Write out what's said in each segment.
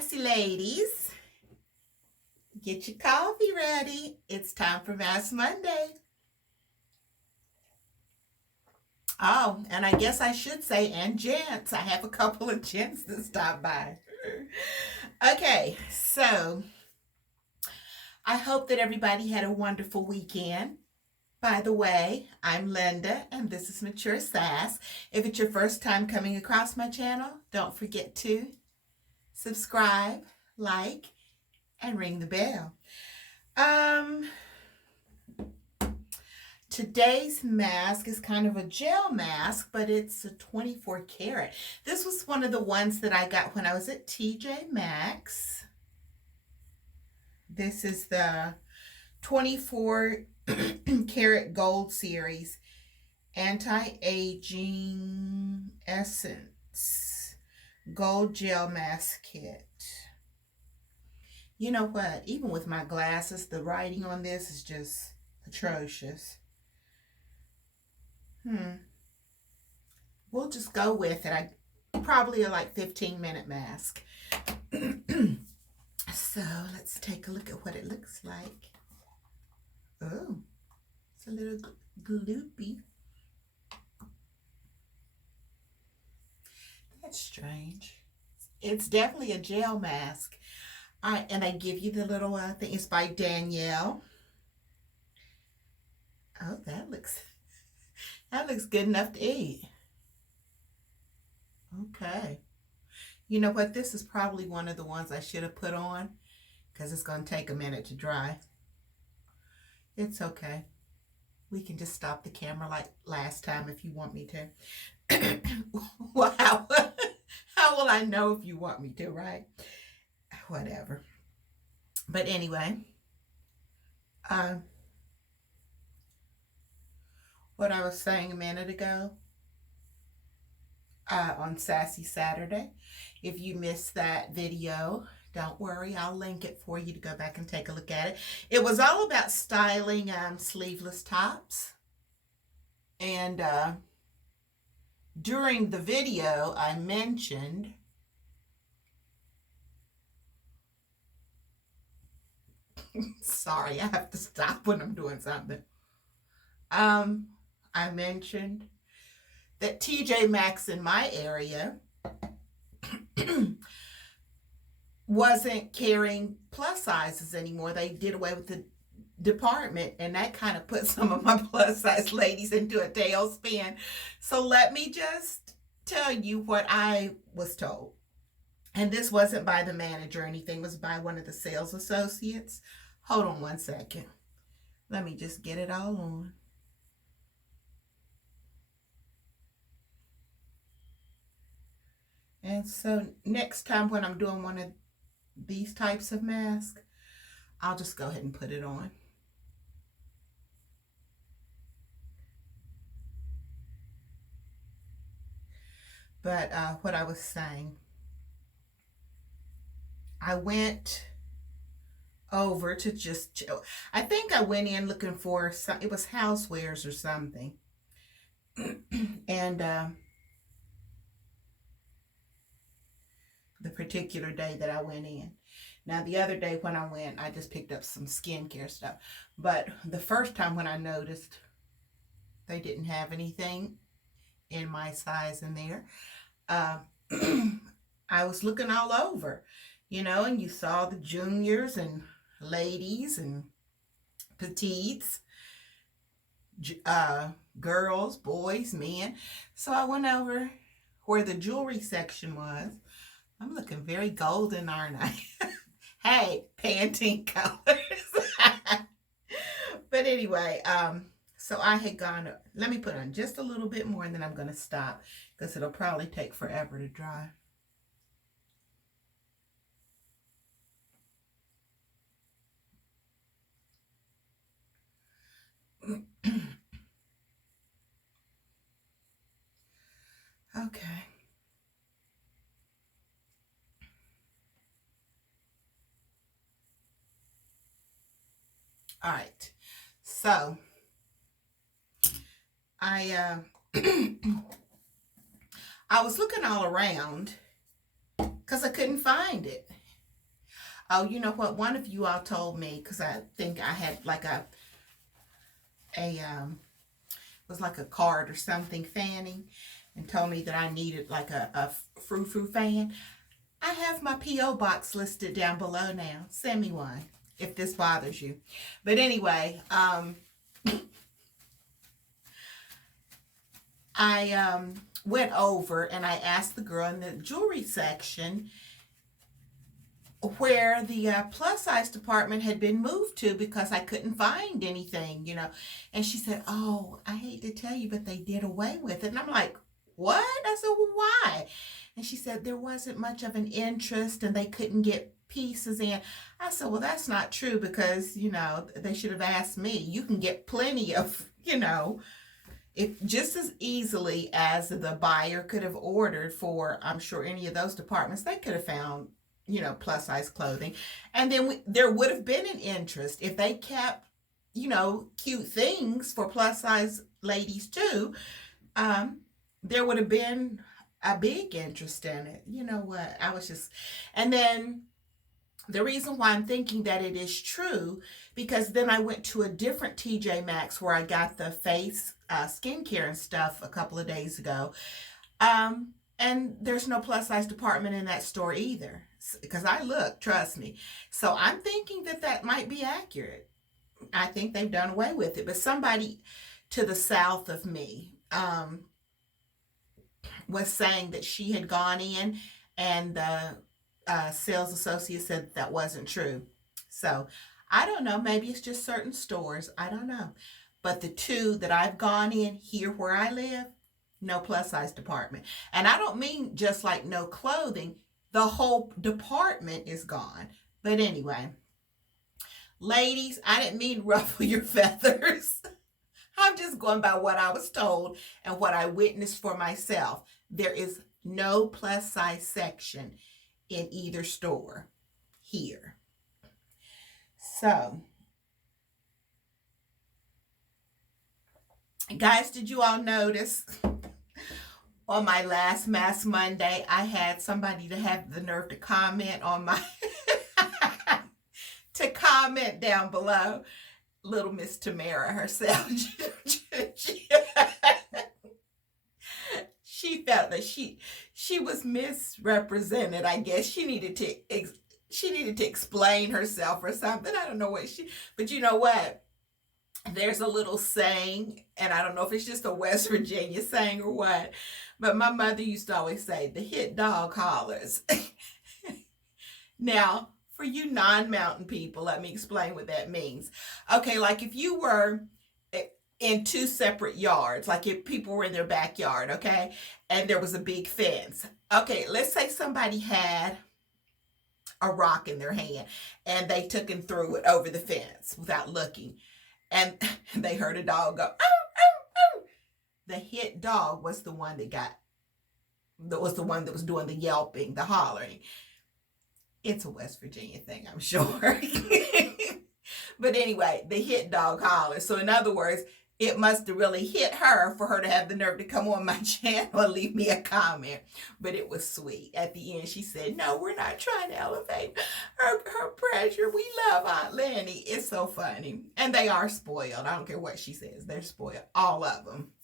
Sassy ladies, get your coffee ready. It's time for Mask Monday. Oh, and I guess I should say, and gents. I have a couple of gents that stopped by. Okay, so I hope that everybody had a wonderful weekend. By the way, I'm Linda, and this is Mature Sass. If it's your first time coming across my channel, don't forget to subscribe, like, and ring the bell. Today's mask is kind of a gel mask, but it's a 24 karat. This was one of the ones that I got when I was at TJ Maxx. This is the 24 karat gold series anti-aging essence gold gel mask kit. You know what? Even with my glasses, the writing on this is just atrocious. We'll just go with it. Probably a like 15-minute mask. So let's take a look at what it looks like. Oh, it's a little gloopy. That's strange. It's definitely a gel mask. And I give you the little thing. It's by Danielle. Oh, that looks good enough to eat. Okay. You know what? This is probably one of the ones I should have put on because it's going to take a minute to dry. It's okay. We can just stop the camera like last time if you want me to. Well, how will I know if you want me to, right? Whatever. But anyway, what I was saying a minute ago on Sassy Saturday. If you missed that video, don't worry, I'll link it for you to go back and take a look at it. It was all about styling sleeveless tops. And during the video, I mentioned sorry, I have to stop when I'm doing something. I mentioned that TJ Maxx in my area wasn't carrying plus sizes anymore. They did away with the department, and that kind of put some of my plus size ladies into a tailspin. So let me just tell you what I was told. And this wasn't by the manager or anything, it was by one of the sales associates. Hold on one second. Let me just get it all on. And so next time when I'm doing one of these types of masks, I'll just go ahead and put it on. But what I was saying, I went over to just, I think I went in looking for some, it was housewares or something. And the particular day that I went in. Now, the other day when I went, I just picked up some skincare stuff. But the first time when I noticed they didn't have anything in my size in there, I was looking all over, you know, and you saw the juniors and ladies and petites, girls, boys, men. So I went over where the jewelry section was. I'm looking very golden, aren't I? Hey, Pantene colors. But anyway, so I had gone, let me put on just a little bit more and then I'm going to stop because it'll probably take forever to dry. Okay. All right. So I I was looking all around because I couldn't find it. Oh, you know what? One of you all told me, because I think I had like a was like a card or something fanning, and told me that I needed like a frou-frou fan. I have my P.O. box listed down below now. Send me one if this bothers you. But anyway, I went over and I asked the girl in the jewelry section where the plus size department had been moved to because I couldn't find anything, you know. And she said, "Oh, I hate to tell you, but they did away with it." And I'm like, "What?" I said, "Well, why?" And she said there wasn't much of an interest and they couldn't get pieces in. I said, "Well, that's not true because, you know, they should have asked me. You can get plenty of, you know, if just as easily as the buyer could have ordered for, I'm sure, any of those departments, they could have found, you know, plus size clothing. And then there would have been an interest if they kept, you know, cute things for plus size ladies too. There would have been a big interest in it. You know what? I was just, and then the reason why I'm thinking that it is true, because then I went to a different TJ Maxx where I got the face skincare and stuff a couple of days ago. And there's no plus size department in that store either, because I look, trust me. So I'm thinking that that might be accurate. I think they've done away with it. But somebody to the south of me was saying that she had gone in and the sales associate said that wasn't true. So I don't know. Maybe it's just certain stores. I don't know. But the two that I've gone in here where I live, no plus size department. And I don't mean just like no clothing. The whole department is gone. But anyway, ladies, I didn't mean ruffle your feathers. I'm just going by what I was told and what I witnessed for myself. There is no plus size section in either store here. So, guys, did you all notice on my last Mask Monday, I had somebody to have the nerve to comment on my, to comment down below. Little Miss Tamara herself. She felt that she was misrepresented. I guess she needed to explain herself or something. I don't know but you know what? There's a little saying, and I don't know if it's just a West Virginia saying or what, but my mother used to always say, "The hit dog hollers." Now, for you non-mountain people, let me explain what that means. Okay, like if you were in two separate yards, like if people were in their backyard, okay, and there was a big fence. Okay, let's say somebody had a rock in their hand and they took and threw it over the fence without looking, and they heard a dog go, "Ow, ow, ow." The hit dog was the one that was doing the yelping, the hollering. It's a West Virginia thing, I'm sure. But anyway, the hit dog holler. So in other words, it must have really hit her for her to have the nerve to come on my channel and leave me a comment. But it was sweet. At the end, she said, "No, we're not trying to elevate her pressure. We love Aunt Lenny." It's so funny. And they are spoiled. I don't care what she says. They're spoiled. All of them.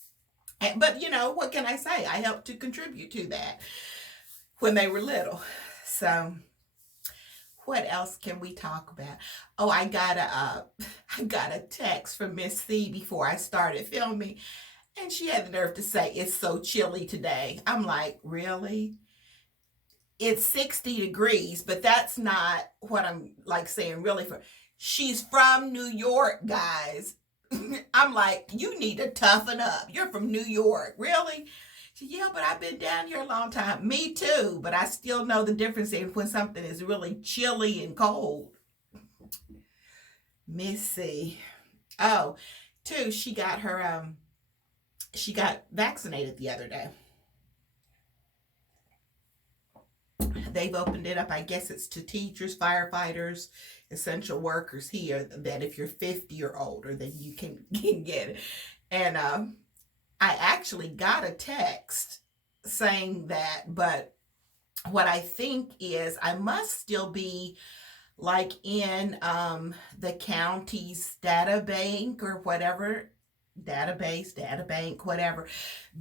But, you know, what can I say? I helped to contribute to that when they were little. So, what else can we talk about? Oh, I got a text from Miss C before I started filming, and she had the nerve to say, "It's so chilly today." I'm like, really? It's 60 degrees, but that's not what I'm like saying really. She's from New York, guys. I'm like, you need to toughen up. You're from New York, really? She, "Yeah, but I've been down here a long time." Me too, but I still know the difference in when something is really chilly and cold. Missy. Oh, too, she got vaccinated the other day. They've opened it up. I guess it's to teachers, firefighters, essential workers here, that if you're 50 or older, then you can get it. And I actually got a text saying that, but what I think is I must still be like in the county's data bank or whatever, database, data bank, whatever,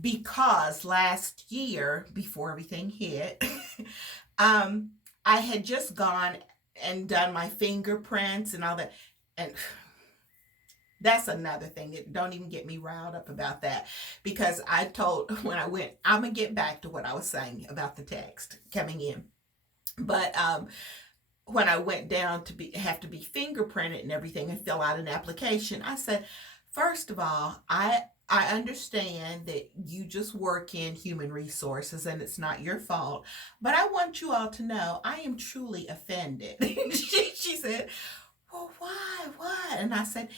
because last year, before everything hit, um, I had just gone and done my fingerprints and all that. And that's another thing. Don't even get me riled up about that, because I told when I went, I'm gonna get back to what I was saying about the text coming in. But when I went down to have to be fingerprinted and everything and fill out an application, I said, first of all, I understand that you just work in human resources and it's not your fault, but I want you all to know I am truly offended. She said, well, why? What? And I said,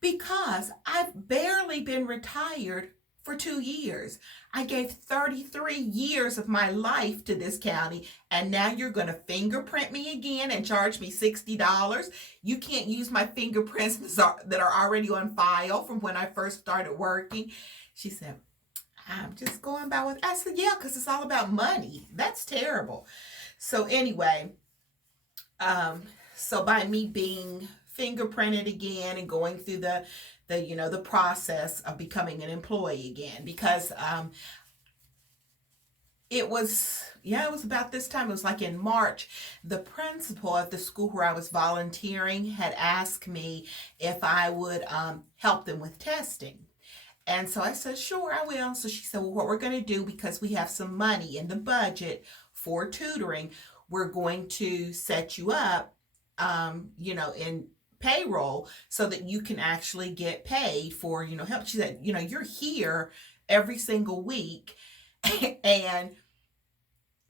because I've barely been retired for 2 years. I gave 33 years of my life to this county, and now you're going to fingerprint me again and charge me $60. You can't use my fingerprints that are already on file from when I first started working. She said, I'm just going by what I said. Yeah, because it's all about money. That's terrible. So anyway, so by me being fingerprinted again and going through the process of becoming an employee again, because it was about this time. It was like in March. The principal at the school where I was volunteering had asked me if I would help them with testing. And so I said, sure, I will. So she said, well, what we're going to do, because we have some money in the budget for tutoring, we're going to set you up, in payroll so that you can actually get paid for, help. She said, you're here every single week and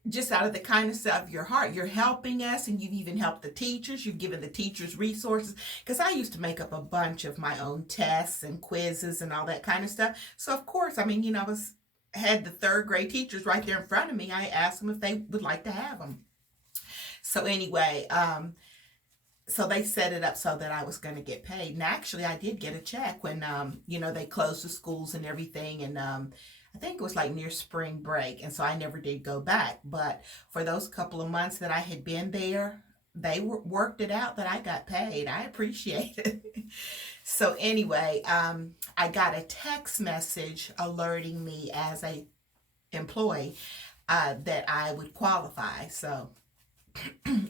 just out of the kindness of your heart, you're helping us, and you've even helped the teachers. You've given the teachers resources, because I used to make up a bunch of my own tests and quizzes and all that kind of stuff. So of course, I had the third grade teachers right there in front of me. I asked them if they would like to have them. So anyway, so they set it up so that I was going to get paid. And actually, I did get a check when, they closed the schools and everything. And I think it was like near spring break. And so I never did go back. But for those couple of months that I had been there, they worked it out that I got paid. I appreciate it. So anyway, I got a text message alerting me as a employee that I would qualify. So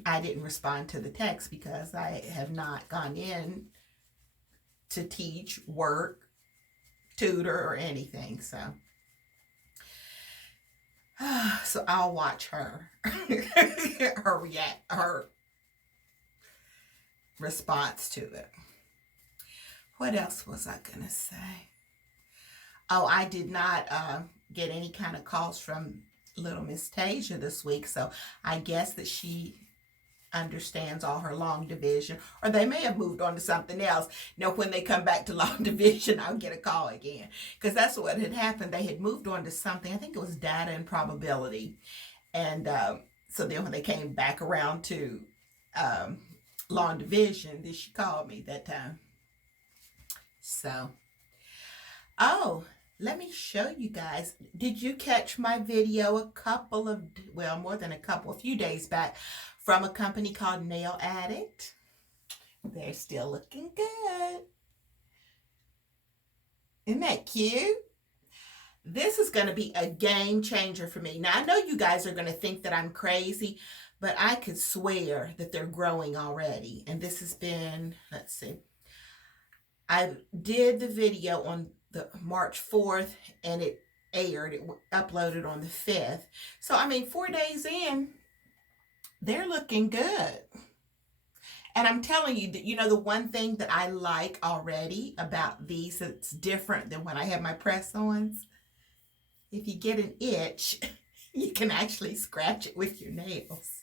I didn't respond to the text because I have not gone in to teach, work, tutor, or anything. So I'll watch her, her response to it. What else was I going to say? Oh, I did not get any kind of calls from little Miss Tasia this week, so I guess that she understands all her long division, or they may have moved on to something else. Now, when they come back to long division, I'll get a call again, because that's what had happened. They had moved on to something, I think it was data and probability, and so then when they came back around to long division, then she called me that time. So, oh, let me show you guys. Did you catch my video a few days back from a company called Nail Addict? They're still looking good. Isn't that cute? This is going to be a game changer for me. Now, I know you guys are going to think that I'm crazy, but I could swear that they're growing already. And this has been, let's see. I did the video on the March 4th, and it uploaded on the 5th. So, 4 days in, they're looking good. And I'm telling you that, the one thing that I like already about these that's different than when I have my press-ons, if you get an itch, you can actually scratch it with your nails.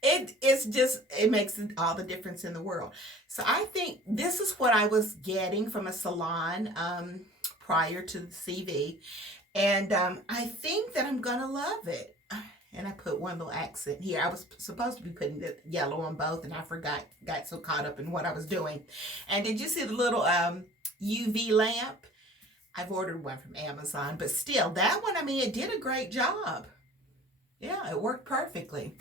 It makes all the difference in the world. So I think this is what I was getting from a salon prior to the CV. And I think that I'm going to love it. And I put one little accent here. I was supposed to be putting the yellow on both, and I forgot, got so caught up in what I was doing. And did you see the little UV lamp? I've ordered one from Amazon, but still, that one, it did a great job. Yeah, it worked perfectly.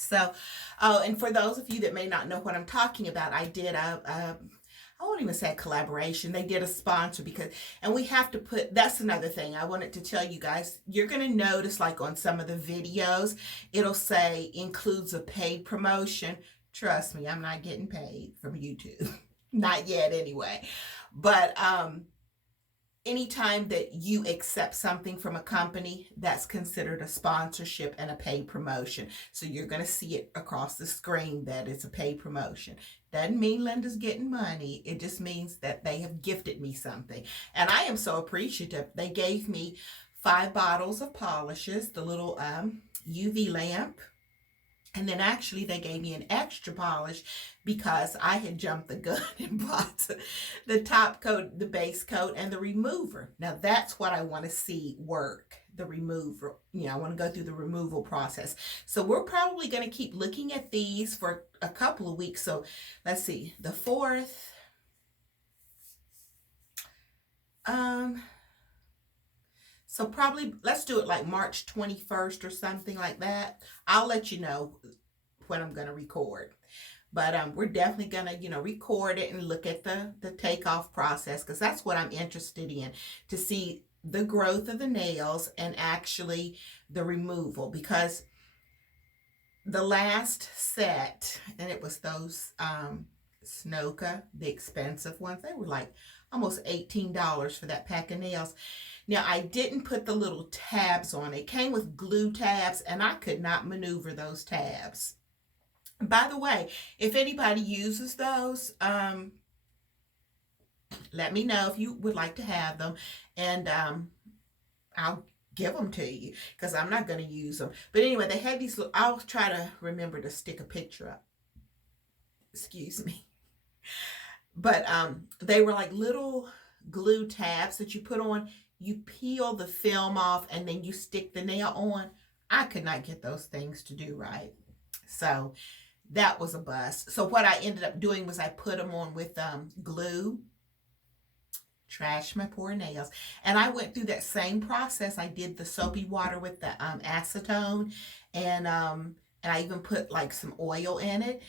So, oh, and for those of you that may not know what I'm talking about, I did I won't even say a collaboration. They did a sponsor because, and we have to put, that's another thing I wanted to tell you guys. You're going to notice, like on some of the videos, it'll say includes a paid promotion. Trust me, I'm not getting paid from YouTube. Not yet anyway. But anytime that you accept something from a company, that's considered a sponsorship and a paid promotion. So you're going to see it across the screen that it's a paid promotion. Doesn't mean Linda's getting money. It just means that they have gifted me something. And I am so appreciative. They gave me 5 bottles of polishes, the little UV lamp. And then actually they gave me an extra polish because I had jumped the gun and bought the top coat, the base coat, and the remover. Now that's what I want to see work, the remover. I want to go through the removal process. So we're probably going to keep looking at these for a couple of weeks. So let's see, the 4th. So probably, let's do it like March 21st or something like that. I'll let you know when I'm going to record. But we're definitely going to, record it and look at the takeoff process, because that's what I'm interested in, to see the growth of the nails and actually the removal. Because the last set, and it was those Snoka, the expensive ones, they were like almost $18 for that pack of nails. Now, I didn't put the little tabs on. It came with glue tabs, and I could not maneuver those tabs. By the way, if anybody uses those, let me know if you would like to have them, and I'll give them to you, because I'm not going to use them. But anyway, they had these, I'll try to remember to stick a picture up. Excuse me. But they were like little glue tabs that you put on. You peel the film off and then you stick the nail on. I could not get those things to do right. So that was a bust. So what I ended up doing was I put them on with glue. Trash my poor nails. And I went through that same process. I did the soapy water with the acetone, and I even put like some oil in it.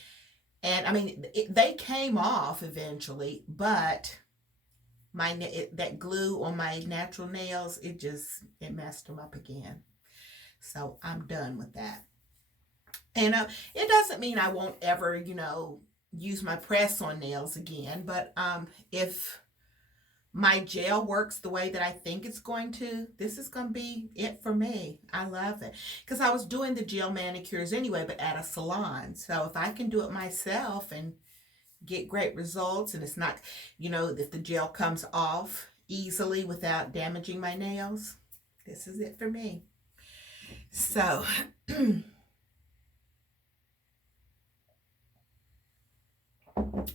And I mean, they came off eventually, but that glue on my natural nails, it messed them up again. So I'm done with that. And it doesn't mean I won't ever, use my press on nails again. But if my gel works the way that I think it's going to, this is going to be it for me. I love it. Because I was doing the gel manicures anyway, but at a salon. So if I can do it myself and get great results, and it's not, if the gel comes off easily without damaging my nails, this is it for me. So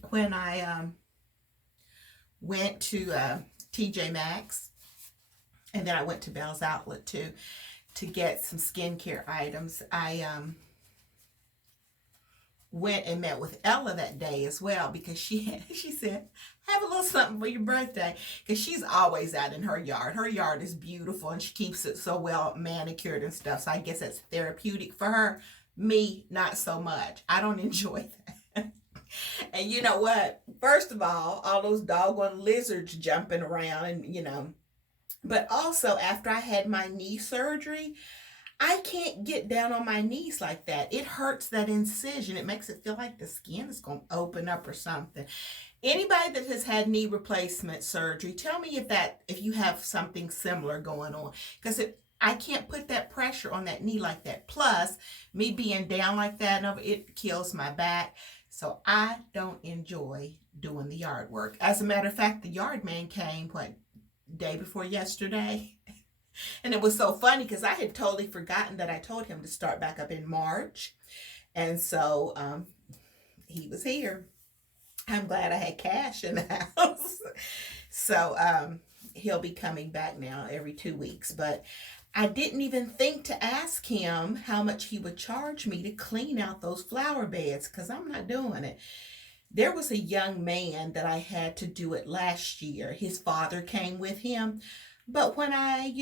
when I went to TJ Maxx, and then I went to Bell's Outlet too to get some skincare items, I went and met with Ella that day as well, because she said, have a little something for your birthday, because she's always out in her yard. Her yard is beautiful and she keeps it so well manicured and stuff. So I guess that's therapeutic for her. Me, not so much. I don't enjoy that. And you know what? First of all those doggone lizards jumping around, and but also after I had my knee surgery, I can't get down on my knees like that. It hurts, that incision. It makes it feel like the skin is going to open up or something. Anybody that has had knee replacement surgery, tell me if you have something similar going on. Because I can't put that pressure on that knee like that. Plus, me being down like that, it kills my back. So I don't enjoy doing the yard work. As a matter of fact, the yard man came, day before yesterday? And it was so funny because I had totally forgotten that I told him to start back up in March. And so he was here. I'm glad I had cash in the house. So he'll be coming back now every 2 weeks. But I didn't even think to ask him how much he would charge me to clean out those flower beds, because I'm not doing it. There was a young man that I had to do it last year. His father came with him. But when I,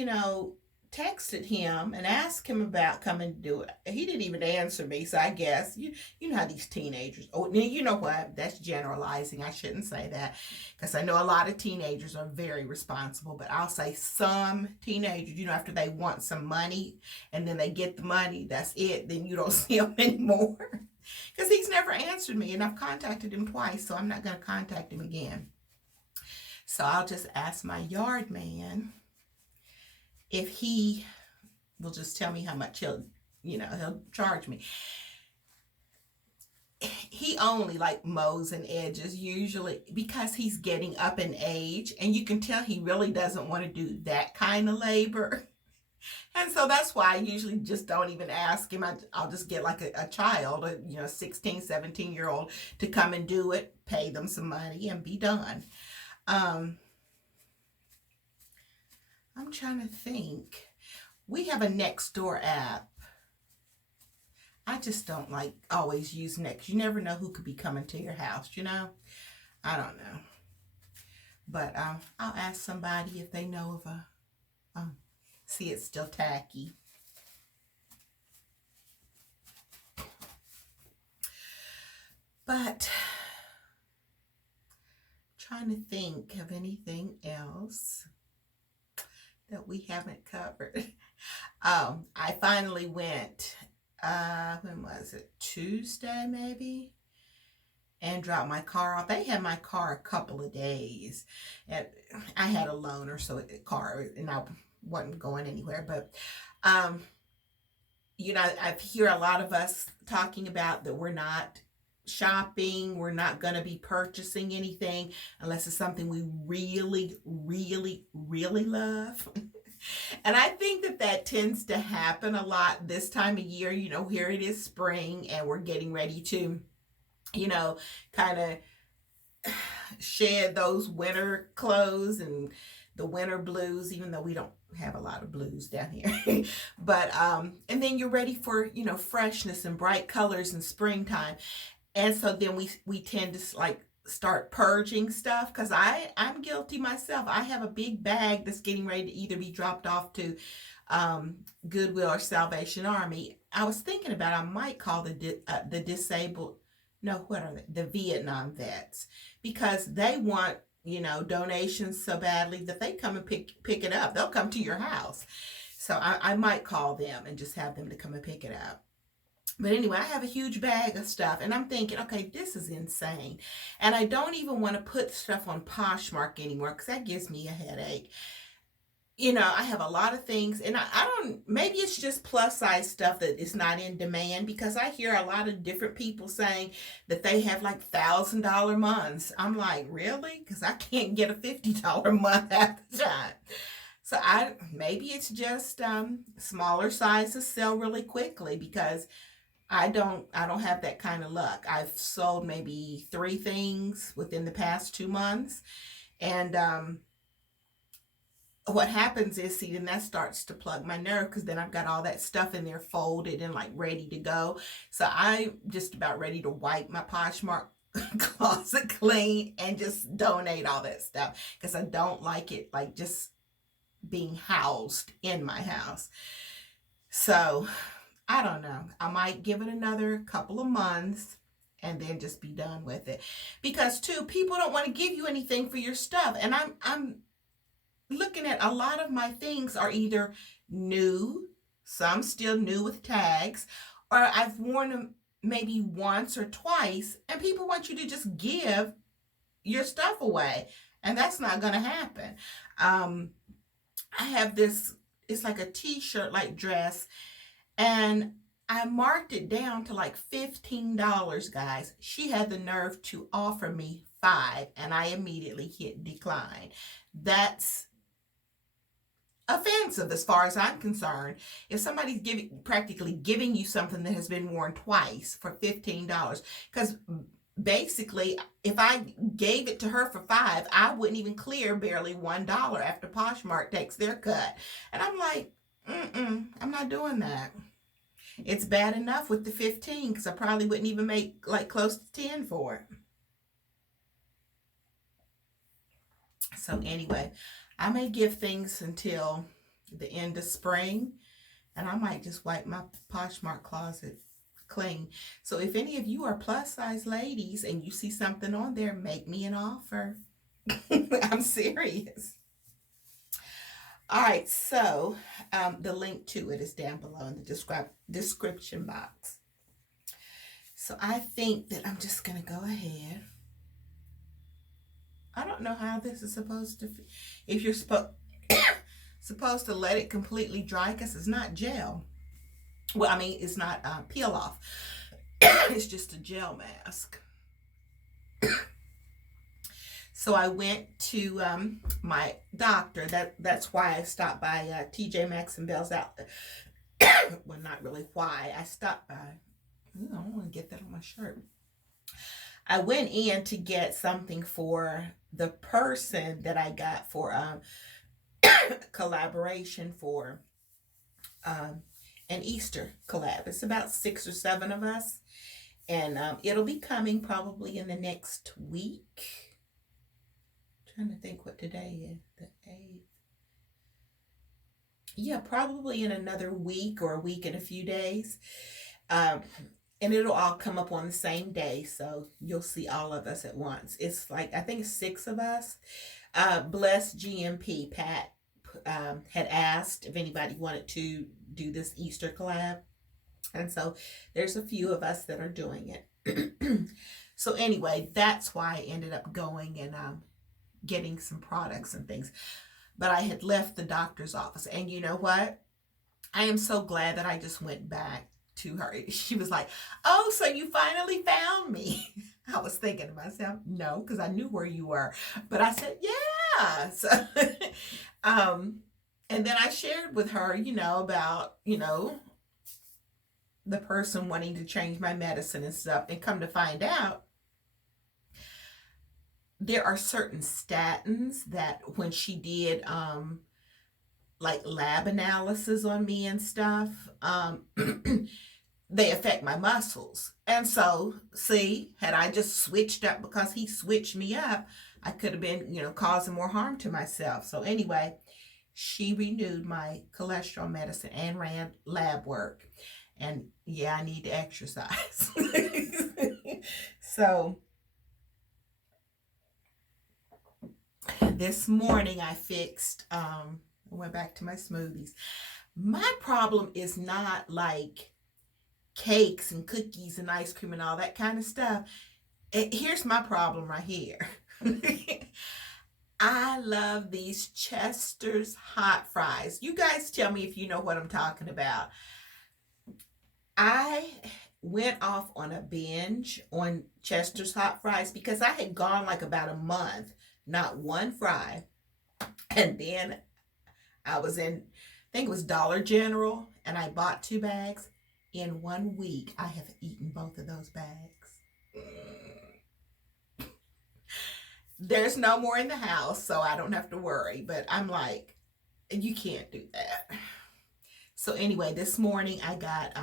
texted him and asked him about coming to do it. He didn't even answer me, so I guess you know how these teenagers. Oh, you know what? That's generalizing. I shouldn't say that because I know a lot of teenagers are very responsible, but I'll say some teenagers. You know, after they want some money and then they get the money, that's it. Then you don't see them anymore because he's never answered me, and I've contacted him twice, so I'm not going to contact him again. So I'll just ask my yard man if he will just tell me how much he'll charge me. He only like mows and edges usually because he's getting up in age, and you can tell he really doesn't want to do that kind of labor. And so that's why I usually just don't even ask him. I'll just get like a child, 16, 17-year-old to come and do it, pay them some money, and be done. I'm trying to think. We have a Nextdoor app. I just don't like always use Next. You never know who could be coming to your house, I don't know. But I'll ask somebody if they know of a... see, it's still tacky. But trying to think of anything else that we haven't covered. I finally went, when was it? Tuesday, maybe? And dropped my car off. They had my car a couple of days. And I had a loaner, so and I wasn't going anywhere. But, I hear a lot of us talking about that we're not shopping, we're not going to be purchasing anything unless it's something we really, really, really love. And I think that tends to happen a lot this time of year. Here it is spring, and we're getting ready to, kind of shed those winter clothes and the winter blues, even though we don't have a lot of blues down here. But, and then you're ready for, freshness and bright colors in springtime. And so then we tend to like start purging stuff, because I'm guilty myself. I have a big bag that's getting ready to either be dropped off to Goodwill or Salvation Army. I was thinking about I might call the disabled, no, what are they? The Vietnam vets, because they want, donations so badly that they come and pick it up. They'll come to your house. So I might call them and just have them to come and pick it up. But anyway, I have a huge bag of stuff, and I'm thinking, okay, this is insane. And I don't even want to put stuff on Poshmark anymore, because that gives me a headache. I have a lot of things, and I don't, maybe it's just plus size stuff that is not in demand, because I hear a lot of different people saying that they have like $1,000 months. I'm like, really? Because I can't get a $50 month at the time. So maybe it's just smaller sizes sell really quickly, because I don't have that kind of luck. I've sold maybe 3 things within the past 2 months. And what happens is, see, then that starts to plug my nerve, because then I've got all that stuff in there folded and like ready to go. So I'm just about ready to wipe my Poshmark closet clean and just donate all that stuff, because I don't like it like just being housed in my house. So I don't know. I might give it another couple of months and then just be done with it. Because too, people don't want to give you anything for your stuff. And I'm looking at a lot of my things are either new, some still new with tags, or I've worn them maybe once or twice, and people want you to just give your stuff away. And that's not going to happen. I have this, it's like a t-shirt like dress, and I marked it down to like $15, guys. She had the nerve to offer me $5, and I immediately hit decline. That's offensive as far as I'm concerned. If somebody's practically giving you something that has been worn twice for $15, because basically, if I gave it to her for $5, I wouldn't even clear barely $1 after Poshmark takes their cut. And I'm like, I'm not doing that. It's bad enough with the 15, because I probably wouldn't even make like close to 10 for it. So anyway, I may give things until the end of spring, and I might just wipe my Poshmark closet clean. So if any of you are plus size ladies and you see something on there, make me an offer. I'm serious. All right, so the link to it is down below in the description box. So I think that I'm just going to go ahead. I don't know how this is supposed to, if you're supposed to let it completely dry, because it's not gel. Well, I mean, it's not peel off. It's just a gel mask. So I went to my doctor. That's why I stopped by TJ Maxx and Bell's Outlet. Well, not really why. I stopped by. Ooh, I don't want to get that on my shirt. I went in to get something for the person that I got for collaboration for an Easter collab. It's about 6 or 7 of us, and it'll be coming probably in the next week. I'm trying to think what today is, the 8th. Yeah, probably in another week or a week and a few days. And it'll all come up on the same day, so you'll see all of us at once. It's like, I think it's 6 of us. Bless GMP, Pat, had asked if anybody wanted to do this Easter collab. And so there's a few of us that are doing it. So anyway, that's why I ended up going and getting some products and things. But I had left the doctor's office. And you know what? I am so glad that I just went back to her. She was like, "Oh, so you finally found me." I was thinking to myself, no, because I knew where you were. But I said, yeah. So, and then I shared with her, about, the person wanting to change my medicine and stuff. And come to find out, there are certain statins that when she did, like lab analysis on me and stuff, they affect my muscles. And so, see, had I just switched up because he switched me up, I could have been, causing more harm to myself. So anyway, she renewed my cholesterol medicine and ran lab work. And yeah, I need to exercise. So this morning I fixed, I went back to my smoothies. My problem is not like cakes and cookies and ice cream and all that kind of stuff. Here's my problem right here. I love these Chester's hot fries. You guys tell me if you know what I'm talking about. I went off on a binge on Chester's hot fries because I had gone like about a month, not one fry. And then I was in, I think it was Dollar General, and I bought 2 bags. In 1 week, I have eaten both of those bags. There's no more in the house, so I don't have to worry. But I'm like, you can't do that. So anyway, this morning I got,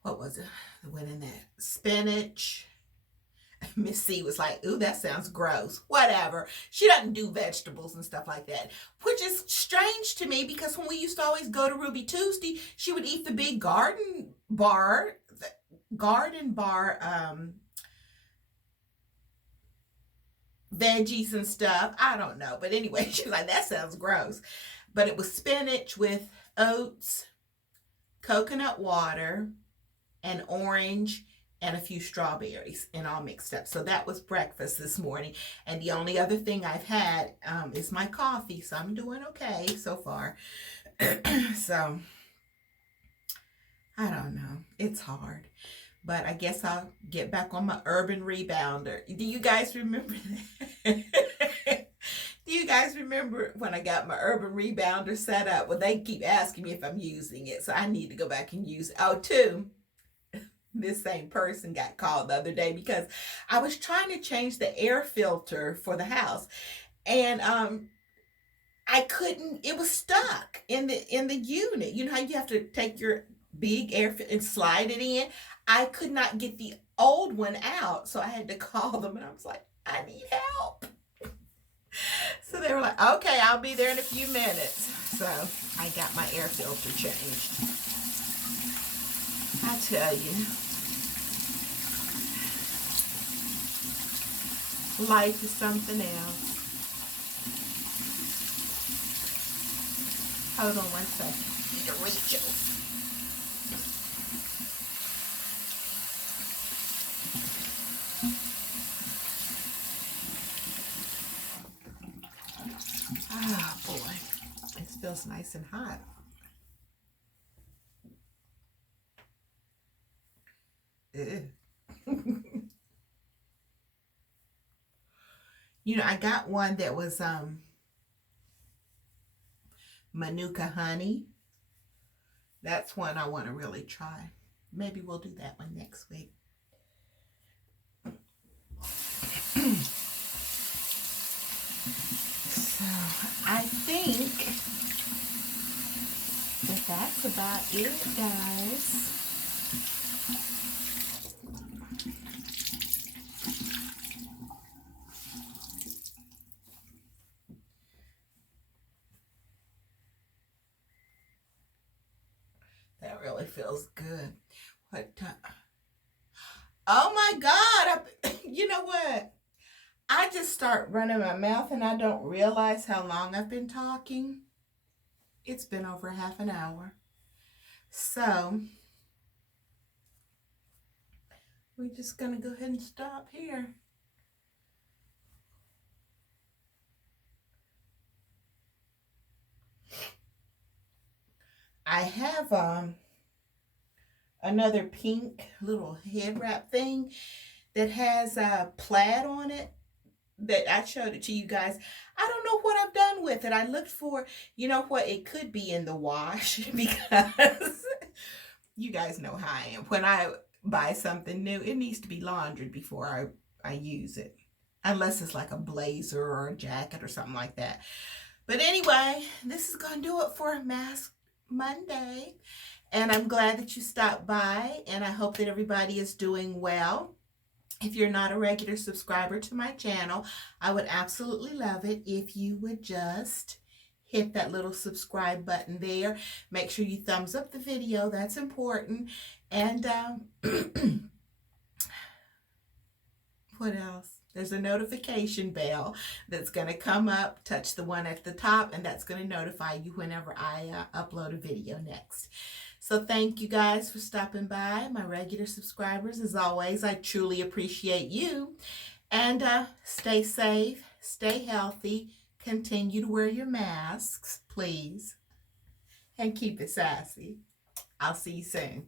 what was it? I went in that spinach. Miss C was like, ooh, that sounds gross. Whatever. She doesn't do vegetables and stuff like that. Which is strange to me because when we used to always go to Ruby Tuesday, she would eat the big garden bar veggies and stuff. I don't know. But anyway, she's like, that sounds gross. But it was spinach with oats, coconut water, and orange, and a few strawberries, and all mixed up. So that was breakfast this morning. And the only other thing I've had is my coffee. So I'm doing okay so far. So I don't know. It's hard. But I guess I'll get back on my urban rebounder. Do you guys remember that? Do you guys remember when I got my urban rebounder set up? Well, they keep asking me if I'm using it. So I need to go back and use it. Oh, too. This same person got called the other day because I was trying to change the air filter for the house, and I couldn't. It was stuck in the unit. You know how you have to take your big air filter and slide it in? I could not get the old one out, so I had to call them, and I was like, I need help. So they were like, okay, I'll be there in a few minutes. So I got my air filter changed. I tell you, life is something else. Hold on one second. Need to reach you. Oh boy, it feels nice and hot. You know, I got one that was Manuka honey. That's one I want to really try. Maybe we'll do that one next week. So I think that's about it, guys. That really feels good. What time? Oh my God. You know what? I just start running my mouth and I don't realize how long I've been talking. It's been over half an hour. So we're just going to go ahead and stop here. I have another pink little head wrap thing that has plaid on it that I showed it to you guys. I don't know what I've done with it. I looked for, you know what, it could be in the wash because you guys know how I am. When I buy something new, it needs to be laundered before I use it. Unless it's like a blazer or a jacket or something like that. But anyway, this is going to do it for Mask Monday. And I'm glad that you stopped by. And I hope that everybody is doing well. If you're not a regular subscriber to my channel, I would absolutely love it if you would just hit that little subscribe button there. Make sure you thumbs up the video. That's important. And what else? There's a notification bell that's going to come up. Touch the one at the top, and that's going to notify you whenever I upload a video next. So thank you guys for stopping by, my regular subscribers. As always, I truly appreciate you. And stay safe, stay healthy, continue to wear your masks, please, and keep it sassy. I'll see you soon.